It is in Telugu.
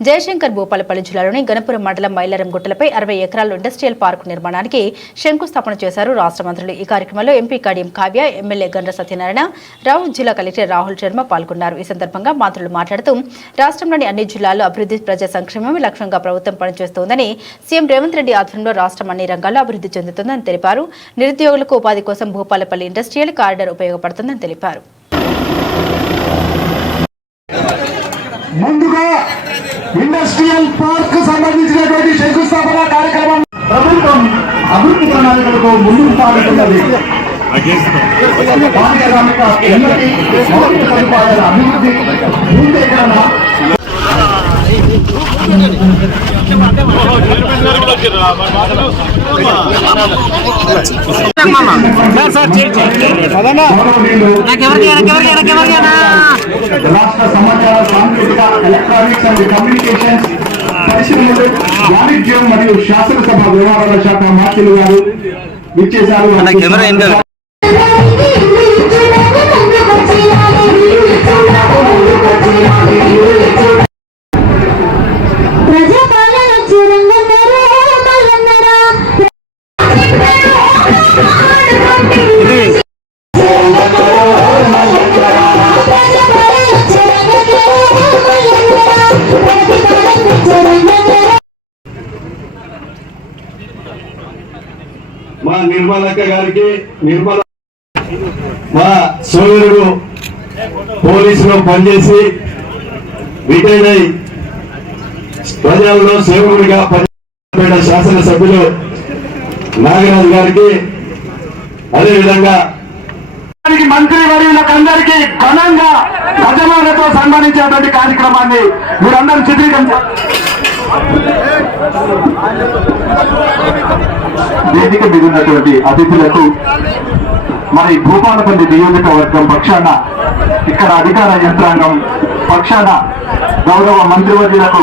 జయశంకర్ భూపాలపల్లి జిల్లాలోని గణపురం మండలం మైలారం గుట్టలపై అరవై ఎకరాల ఇండస్ట్రియల్ పార్కు నిర్మాణానికి శంకుస్థాపన చేశారు రాష్ట్ర మంత్రులు. ఈ కార్యక్రమంలో ఎంపీ కడియం కావ్య ఎమ్మెల్యే గండ్ర సత్యనారాయణ రావు జిల్లా కలెక్టర్ రాహుల్ శర్మ పాల్గొన్నారు. ఈ సందర్భంగా మంత్రులు మాట్లాడుతూ రాష్ట్రంలోని అన్ని జిల్లాల్లో అభివృద్ధి ప్రజా సంక్షేమమే లక్ష్యంగా ప్రభుత్వం పనిచేస్తోందని సీఎం రేవంత్ రెడ్డి ఆధ్వర్యంలో రాష్ట్రం అన్ని రంగాల్లో అభివృద్ధి చెందుతుందని తెలిపారు. నిరుద్యోగులకు ఉపాధి కోసం భూపాలపల్లి ఇండస్ట్రియల్ కారిడార్ ఉపయోగపడుతుందని తెలిపారు. ముందుగా ఇండస్ట్రియల్ పార్క్ సంబంధించినటువంటి శంకుస్థాపన కార్యక్రమం ప్రభుత్వం అభివృద్ధి ప్రణాళికలతో ముందుకు సాగుతున్నది. పారిశ్రామిక మౌలిక సదుపాయాల అభివృద్ధి భూసేకరణ రాష్ట్ర సాంకేతిక ఎలక్ట్రానిక్స్ అండ్ కమ్యూనికేషన్స్ పరిశ్రమలు వాణిజ్యం మరియు శాసనసభ వ్యవహారాల శాఖ మంత్రులు గారు విచ్చేశారు. మా నిర్మలక్క గారికి నిర్మల మా సోదరుడు పోలీసులో పనిచేసి రిటైర్డ్ అయి ప్రజల్లో సేవకుడిగా పనిచేసిన శాసనసభ్యులు నాగరాజు గారికి అదేవిధంగా మంత్రి వర్యులకు అందరికీ ఘనంగా గజమాలతో సన్మానించేటువంటి కార్యక్రమాన్ని మీరందరూ చిత్రీకరించారు. వేదిక మీద ఉన్నటువంటి అతిథులకు మరి భూపాలపల్లి నియోజకవర్గం పక్షాన ఇక్కడ అధికార యంత్రాంగం పక్షాన గౌరవ మంత్రివర్యులకు